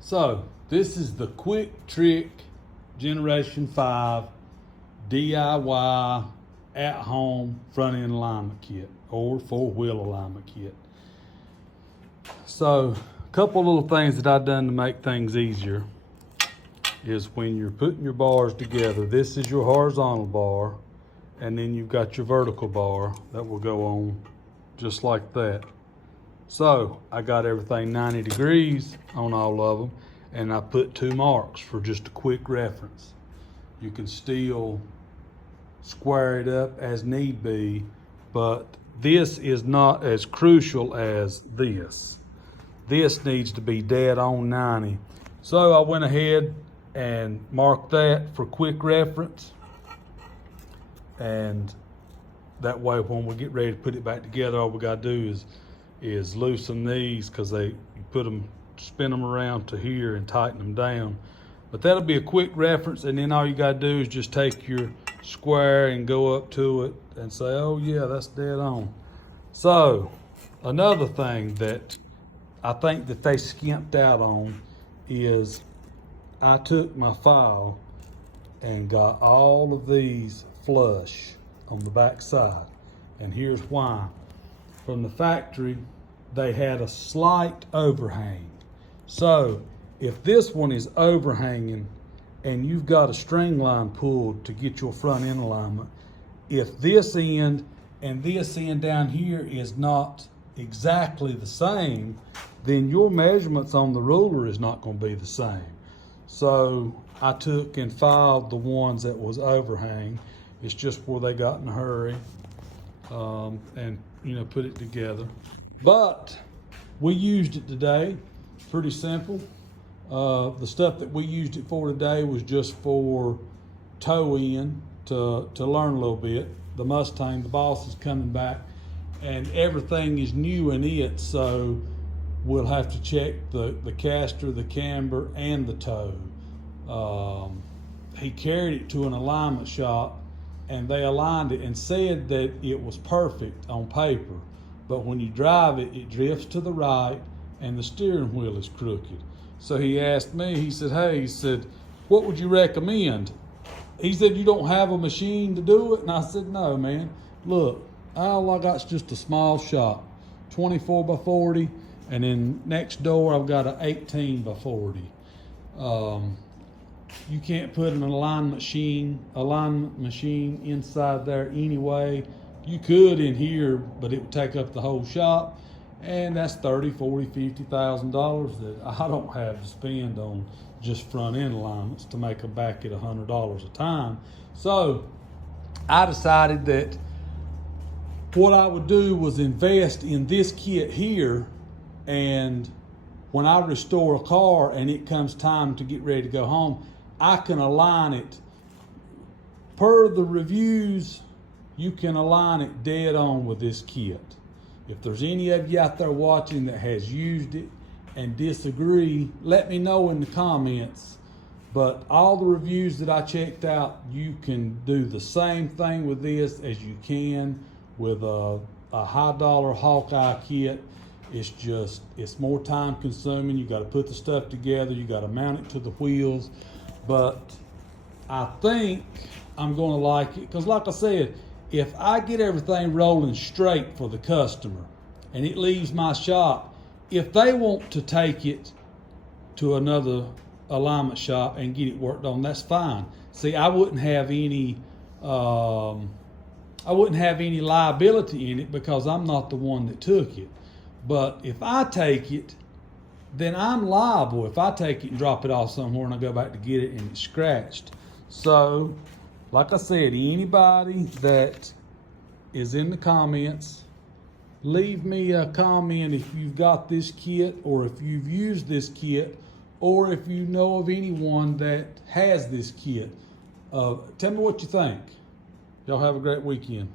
So this is the Quick Trick Generation 5 DIY at-home front end alignment kit or four-wheel alignment kit. So a couple little things that I've done to make things easier is when you're putting your bars together, this is your horizontal bar, and then you've got your vertical bar that will go on just like that. So I got everything 90 degrees on all of them, and I put 2 marks for just a quick reference. You can still square it up as need be, but this is not as crucial as this. This needs to be dead on 90. So I went ahead and marked that for quick reference, and that way when we get ready to put it back together, all we gotta do is loosen these, because you put them, spin them around to here and tighten them down. But that'll be a quick reference, and then all you gotta do is just take your square and go up to it and say, oh yeah, that's dead on. So another thing that I think that they skimped out on is I took my file and got all of these flush on the back side. And here's why. From the factory, they had a slight overhang. So if this one is overhanging and you've got a string line pulled to get your front end alignment, if this end and this end down here is not exactly the same, then your measurements on the ruler is not going to be the same. So I took and filed the ones that was overhang. It's just where they got in a hurry, and put it together. But we used it today, pretty simple. The stuff that we used it for today was just for toe in to learn a little bit. The Mustang, the boss is coming back, and everything is new in it, so we'll have to check the caster, the camber, and the toe. He carried it to an alignment shop, and they aligned it and said that it was perfect on paper. But when you drive it, it drifts to the right, and the steering wheel is crooked. So he asked me, he said, what would you recommend? He said, you don't have a machine to do it? And I said, no, man. Look, all I got is just a small shop, 24 by 40, and then next door I've got an 18 by 40. You can't put an alignment machine inside there anyway. You could in here, but it would take up the whole shop, and that's $30,000, $40,000, $50,000 that I don't have to spend on just front end alignments to make them back at $100 a time. So I decided that what I would do was invest in this kit here, and when I restore a car and it comes time to get ready to go home, I can align it per the reviews. You can align it dead on with this kit. If there's any of you out there watching that has used it and disagree, let me know in the comments. But all the reviews that I checked out, you can do the same thing with this as you can with a high dollar Hawkeye kit. It's more time consuming. You got to put the stuff together. You got to mount it to the wheels. But I think I'm going to like it, because like I said, if I get everything rolling straight for the customer and it leaves my shop, if they want to take it to another alignment shop and get it worked on, that's fine. See, I wouldn't have any liability in it because I'm not the one that took it. But if I take it, then I'm liable if I take it and drop it off somewhere and I go back to get it and it's scratched. So, like I said, anybody that is in the comments, leave me a comment if you've got this kit, or if you've used this kit, or if you know of anyone that has this kit. Tell me what you think. Y'all have a great weekend.